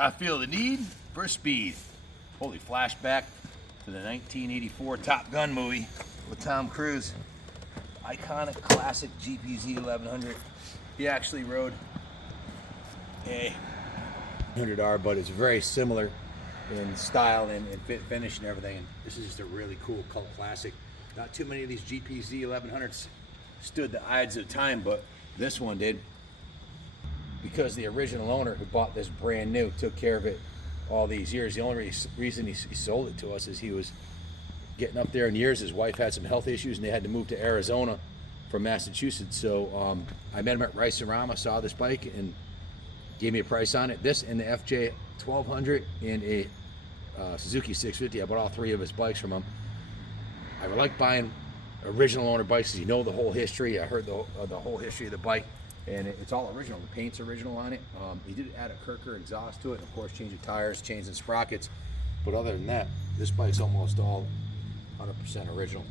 I feel the need for speed. Holy flashback to the 1984 Top Gun movie with Tom Cruise. Iconic classic GPZ 1100. He actually rode a 100R, but it's very similar in style and fit finish and everything. And this is just a really cool cult classic. Not too many of these GPZ 1100s stood the odds of time, but this one did, because the original owner who bought this brand new took care of it all these years. The only reason he sold it to us is he was getting up there in years. His wife had some health issues and they had to move to Arizona from Massachusetts. So I met him at Rice-A-Rama, saw this bike and gave me a price on it. This and the FJ 1200 and a Suzuki 650. I bought all three of his bikes from him. I like buying original owner bikes because you know the whole history. I heard the whole history of the bike, and it's all original. The paint's original on it. He did add a Kirker exhaust to it, and of course change the tires, chains and sprockets. But other than that, this bike's almost all 100% original.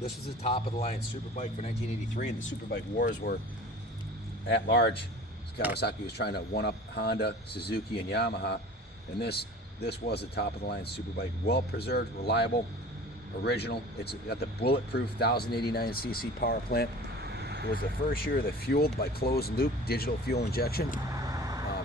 This was the top of the line Superbike for 1983, and the Superbike wars were at large. Kawasaki was trying to one-up Honda, Suzuki, and Yamaha, and this was the top of the line Superbike. Well preserved, reliable, original. It's got the bulletproof 1089cc power plant. It was the first year that fueled by closed loop digital fuel injection.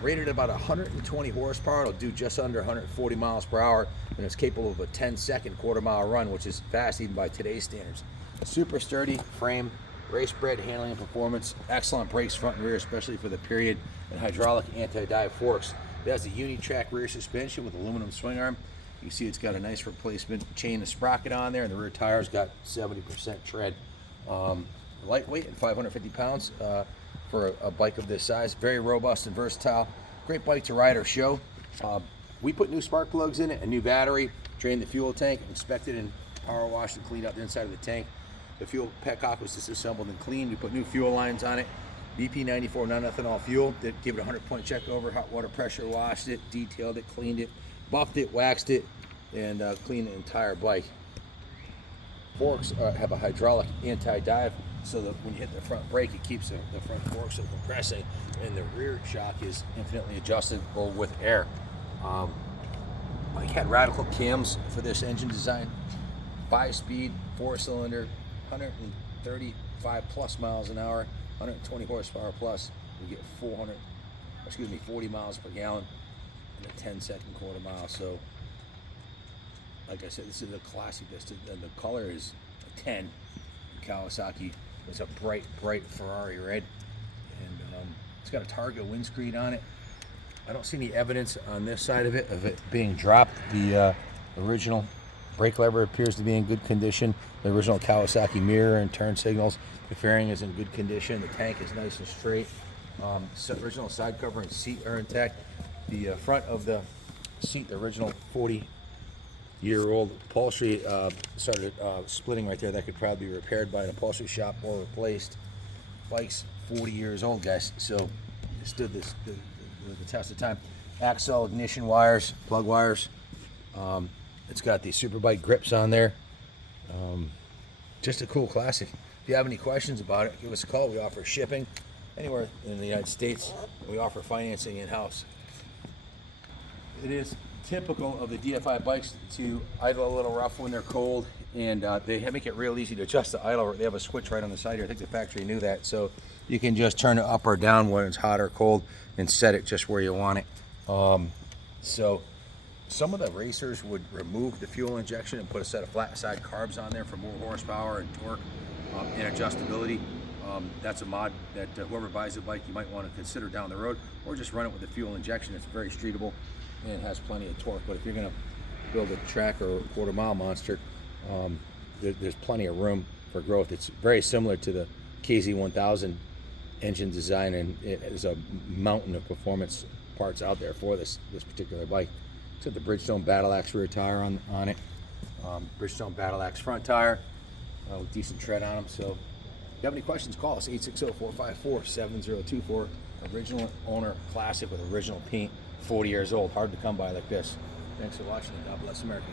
Rated about 120 horsepower. It'll do just under 140 miles per hour, and it's capable of a 10-second quarter-mile run, which is fast even by today's standards. Super sturdy frame, race-bred handling and performance, excellent brakes front and rear, especially for the period, and hydraulic anti-dive forks. It has a Unitrack rear suspension with aluminum swing arm. You can see it's got a nice replacement chain and sprocket on there, and the rear tire's got 70% tread. Lightweight and 550 pounds for a bike of this size. Very robust and versatile. Great bike to ride or show. We put new spark plugs in it, a new battery, drained the fuel tank, inspected and power washed and cleaned out the inside of the tank. The fuel petcock was disassembled and cleaned. We put new fuel lines on it. BP94 non-ethanol fuel. That gave it a 100-point check over. Hot water pressure washed it, detailed it, cleaned it, buffed it, waxed it, and cleaned the entire bike. Forks have a hydraulic anti-dive, so that when you hit the front brake, it keeps the front forks from compressing, and the rear shock is infinitely adjustable with air. Bike had radical cams for this engine design. 5-speed, 4-cylinder, 135 plus miles an hour, 120 horsepower plus. You get 40 miles per gallon in a 10-second quarter mile. So, like I said, this is a classic. And the color is a 10. Kawasaki. It's a bright Ferrari red, and it's got a Targa windscreen on it. I don't see any evidence on this side of it being dropped. The original brake lever appears to be in good condition. The original Kawasaki mirror and turn signals. The fairing is in good condition. The tank is nice and straight. Original side cover and seat are intact. The front of the seat, the original 40-year-old upholstery started splitting right there. That could probably be repaired by an upholstery shop or replaced. Bike's 40 years old, guys, so it stood the test of time. Axle, ignition wires, plug wires. It's got the Superbike grips on there. Just a cool classic. If you have any questions about it, give us a call. We offer shipping anywhere in the United States. We offer financing in-house. It is typical of the DFI bikes to idle a little rough when they're cold, and they make it real easy to adjust the idle. They have a switch right on the side here. I think the factory knew that, so you can just turn it up or down when it's hot or cold and set it just where you want it. So some of the racers would remove the fuel injection and put a set of flat side carbs on there for more horsepower and torque and adjustability. That's a mod that whoever buys the bike, you might want to consider down the road, or just run it with the fuel injection. It's very streetable and has plenty of torque. But if you're going to build a track or a quarter-mile monster, there's plenty of room for growth. It's very similar to the KZ1000 engine design, and there's a mountain of performance parts out there for this particular bike. It's got the Bridgestone Battle Axe rear tire on it, Bridgestone Battle Axe front tire with decent tread on them. So if you have any questions, call us 860-454-7024. Original owner classic with original paint, 40 years old. Hard to come by like this. Thanks for watching, and God bless America.